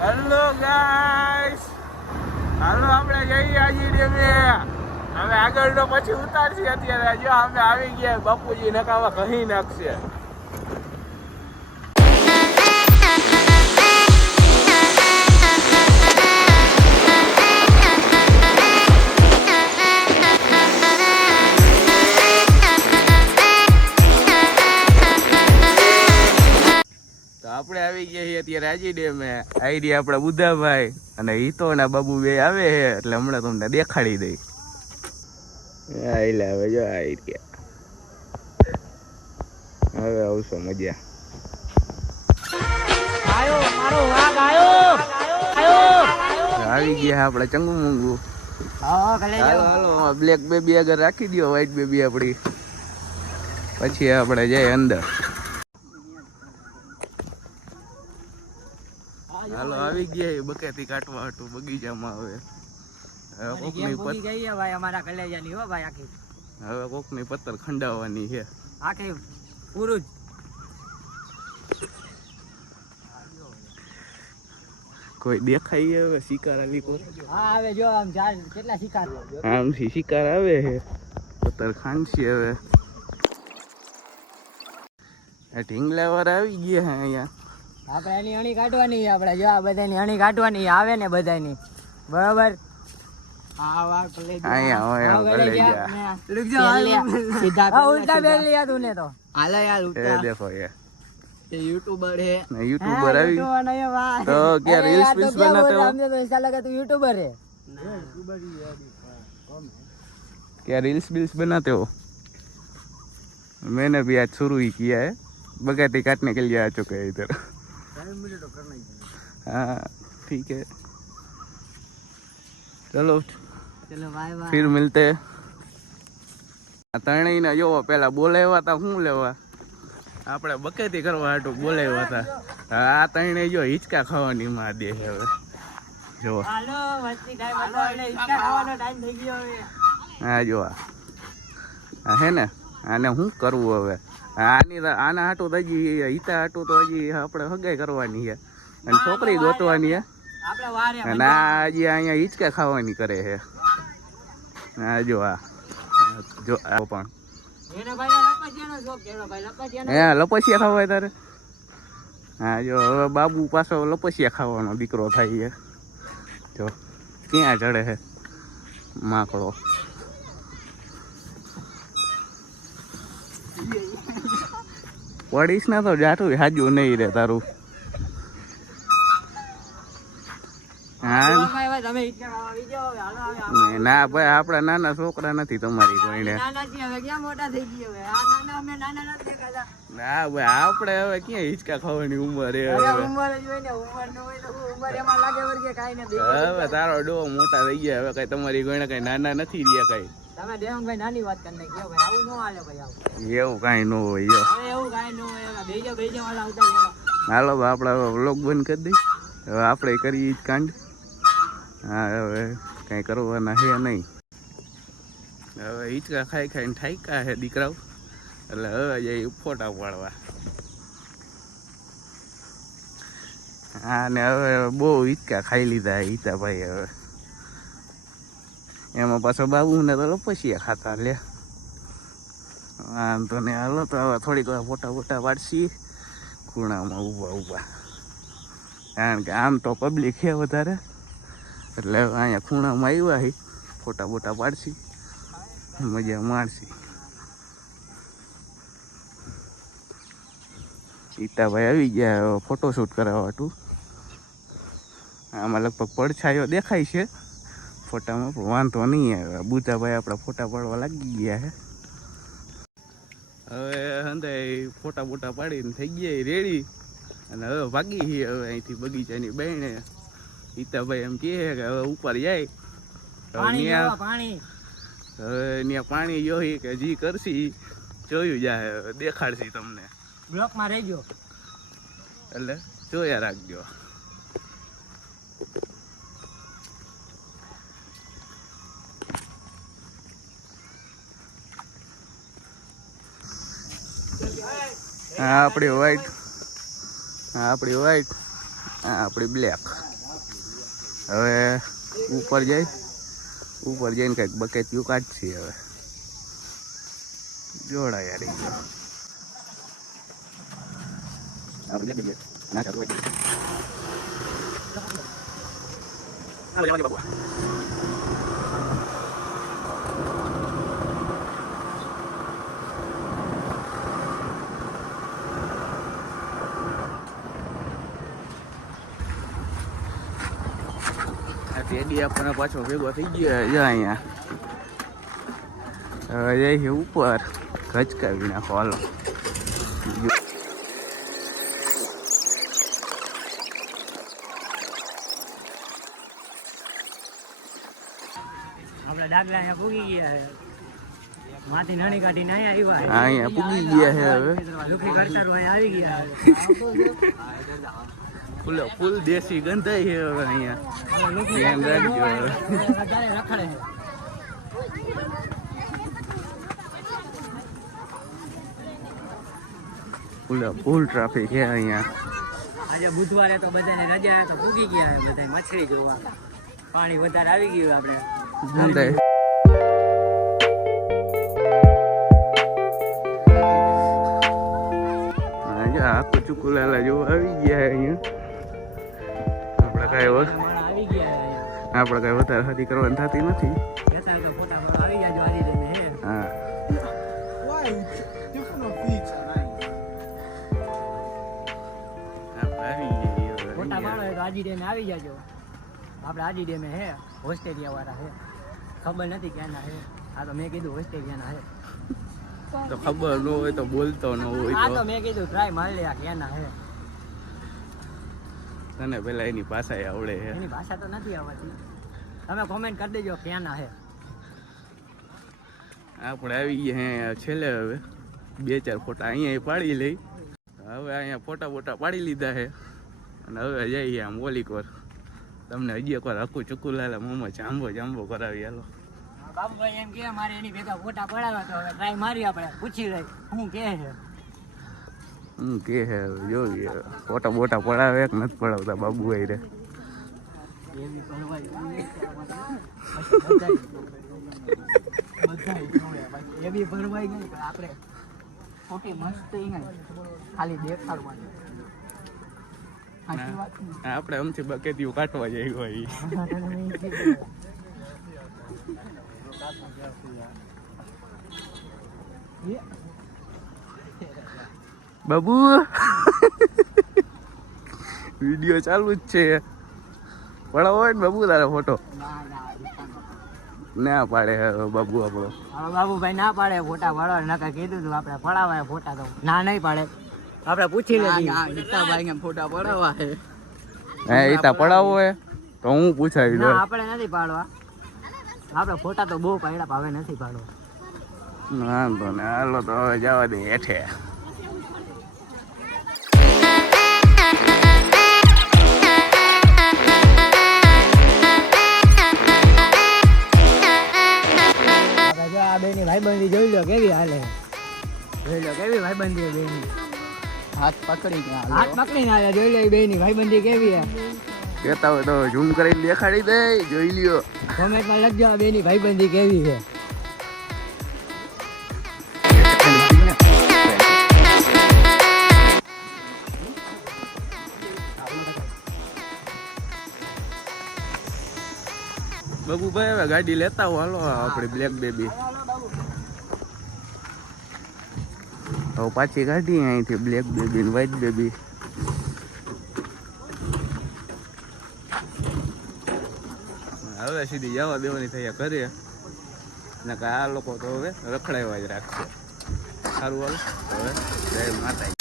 Hello guys, હાલો આપણે જઈએ આજે ડેમે. હવે આગળ તો પછી ઉતારશે. અત્યારે જો અમે આવી ગયા, બાપુજી નકાવા કહી નાખશે. આપણે આવી ગયા છીએ અત્યારે આજી ડેમે. આઈડી આપણા બુદ્ધાભાઈ અને હિતો ના બાબુ બે આવે છે, એટલે હમણાં તમને દેખાડી દઈ. આઈ હવે જો આઈડિયા હવે આવશો મજા. આવી ગયા આપણે ચંગુ મંગુ. હાલો બ્લેક બેબી આગળ રાખી દો, વ્હાઈટ બેબી આપડી, પછી આપણે જઈએ અંદર. હાલો આવી ગયા બકેતી કાટવા હતું બગીચામાં. હવે કોકની પત્તર ખંડાવવાની છે. કોઈ દેખાય હવે શિકાર આવી આમથી શિકાર આવે છે. પત્તર ખાંડશે હવે. ઢીંગલા વાળા આવી ગયા છે અહીંયા. આપણે એની અણી કાઢવાની. આપણે જો આ બધાની અણી કાઢવાની આવે ને બધાની, બરાબર. યુટ્યુબર હે, યુટ્યુબર આવી તો क्या रील्स वील्स बनाते हो? हमने तो ऐसा लगा तू यूट्यूबर है. क्या रील्स वील्स बनाते हो? मैंने भी आज शुरू ही किया है. बगैती काटने के लिए आ चुके हैं इधर. हाँ ठीक है, चलो चलो बाय बाय, फिर मिलते. ત્રણેય ને જોવો પેલા બોલાવ્યા હતા શું લેવા, આપણે બકેતી કરવા હાટું બોલાવ્યા હતા. આ ત્રણેય જો હિંચકા ખાવાની માં દે છે હવે. જો હા જો આ હે ને, આને શું કરવું હવે? આના હાટું તો હજી હિતા હાટું તો હજી આપણે હગાઈ કરવાની છે અને છોકરી ગોતવાની છે. અને આ હજી અહીંયા હિંચકા ખાવાની કરે છે. હા જો આ જો આ પણ હે લપસિયા ખાવા તારે. હા જો હવે બાબુ પાછો લપસિયા ખાવાનો દીકરો થાય છે. જો ક્યાં ચડે છે માકડો. પડીશ ને તો જાઠું હાજુ નહીં રે તારું. ના ભાઈ આપડા નાના છોકરા નથી તમારી કોઈને. ના ભાઈ આપડે હવે ક્યાં હિંચકા ખાવાની ઉંમર હે. હવે તારો ડો મોટા થઈ ગયા, હવે કઈ તમારી કોઈને કઈ નાના નથી રહ્યા કઈ. નાની વાત કરીને આવું ન હાલે ભાઈ. એવું કઈ ન હોય. એવું કઈ ન હોય. હાલો આપડે વ્લોગ બંધ કરી દઈ. હવે આપણે કરીએ કાંડ. હા હવે કઈ કરવાના છે નહીં. હવે હિંચકા ખાઈ ખાઈને ઠાઈકા છે દીકરાઓ, એટલે હવે જઈ ફોટા પાડવા. હા ને હવે બહુ હિંચકા ખાઈ લીધા હિતા ભાઈ. હવે એમાં પાછો બાબુને તો લપસિયા ખાતા લે. વાંધો ને હાલો તો હવે થોડીક વાર ફોટા ફોટા પાડશી ખૂણામાં ઊભા ઊભા. કારણ કે આમ તો પબ્લિક છે વધારે, એટલે અહીંયા ખૂણામાં આવ્યા હી ફોટા બોટા પાડશી, મજા માણશી. સીતાભાઈ આવી ગયા ફોટોશૂટ કરાવવા હતું. આમાં લગભગ પડછાયો દેખાય છે ફોટામાં, પણ વાંધો નહીં આવે. બુધાભાઈ આપણા ફોટા પાડવા લાગી ગયા છે. હવે હંધાઈ ફોટા બોટા પાડીને થઈ ગયા રેડી, અને હવે ભાગી છીએ હવે અહીંથી બગીચાની બહેણે. હિતાભાઈ એમ કહે કે હવે ઉપર જાય, હવે ત્યાં પાણી જોઈ કે જી કરશી જોયું જાય, દેખાડશી તમને. બ્લોકમાં રહેજો એટલે જોયા રાખજો. આ આપણી વ્હાઈટ, આ આપણી વ્હાઈટ, આ આપણી બ્લેક. હવે ઉપર જઈને કંઈક બકેતિયું કાઢશી હવે જોડા યાર ટેડી આપણને પાછો ભેગો થઈ ગયો છે અહીંયા હવે જઈએ ઉપર ખચકાવી નાખો હાલો આપણે ડાગલા અહીંયા પૂગી ગયા છે માથી નાની કાઢીને અહીંયા આવ્યા અહીંયા પૂગી ગયા છે હવે લુખી કરતારો અહીંયા આવી ગયા ફૂલ દેશી ગંધાઈ છે હવે અહીંયા ધ્યાન રાખજો હવે રખડે ફૂલ ટ્રાફિક છે અહીંયા આજે બુધવારે તો બધાને રજા તો પૂગી ગયા બધા મછલી જોવા પાણી વધારે આવી ગયું આપણે ગંધાઈ આખું ચુકુલાલા જેવું આવી ગયા અહીંયા આવી ગયા આપણે કઈ વધારે હાથી કરવાની થતી નથી ફોટા આવી ગયા જો આવી જઈને હા ફોટા પાડો તો આજી ડેમે આવી જાજો આપણે આજી ડેમે હે હોસ્ટેલિયા વાળા હે ખબર નથી ક્યાંના હે આ તો મેં કીધું હોસ્ટેલિયાના હે તો ખબર ન હોય તો બોલતો ન હોય આ તો મેં કીધું ટ્રાય મારી લે ક્યાંના હે તને પેલા એની ભાષા આવડે છે એની ભાષા તો નથી આવડતી તમે કોમેન્ટ કરી દેજો ક્યાંના હે આપણે આવી ગયા હે છેલ્લે હવે 2-4 ફોટા અહીંયા પાડી લઈ હવે અહીંયા ફોટા પાડી લીધા છે અને હવે જઈએ આમ ઓલી કોર તમને હજી એકવાર હકું ચુકુ લાલા મોમાં જાંબો કરાવી હાલો બાબુભાઈ એમ કે મારે એની ભેગા ફોટા પડાવ્યા તો હવે ટ્રાય મારી આપણે પૂછી લઈ શું કે છે જોઈએ ફોટા પડાવે કે નથી પડાવતા બાબુભાઈ રે એવી ભરવાઈ ગઈ આપણે ખોટી મસ્ત ખાલી દેખાડવાની આપણે આમથી બકેતીઓ કાઢવા જઈ હોય બાબુ વિડિયો ચાલુ જ છે પડાવો હોય ને બાબુ તારો ફોટો ના પાડે બાબુ આપણો બાબુભાઈ ના પાડે ફોટા પાડવા નકા કીધું તું આપણે પડાવાય ફોટા તો ના નહીં પાડે આપણે પૂછી લઈએ ફોટા પડાવવા છે હે ઈતા પડાવો હે તો હું પૂછાવી દઉં આપણે નથી પાડવા આપણે ફોટા તો બહુ પાડ્યા હવે નથી પાડવા વાંધો ને હાલો તો હવે જવા દે હેઠે આ બેની ભાઈબંધી જોઈ લો કેવી હાલે જોઈ લો કેવી ભાઈબંધી બેની હાથ પકડીને હાલે જોઈ લો એ બેની ભાઈબંધી કેવી હે કહેતા હોય તો ઝૂમ કરીને દેખાડી દે જોઈ લ્યો કોમેન્ટમાં લખજો આ બેની ભાઈબંધી કેવી છે બાબુભાઈ હવે ગાડી લેતા હો હાલો આપણે બ્લેક બેબી હવે પાછી ગાડી અહીંથી બ્લેક બેબી ને વ્હાઈટ બેબી હવે સીધી જવા દેવાની થયા ઘરે ને આ લોકો તો હવે રખડાવ્યા જ રાખશે સારું હાલ હવે જય માતા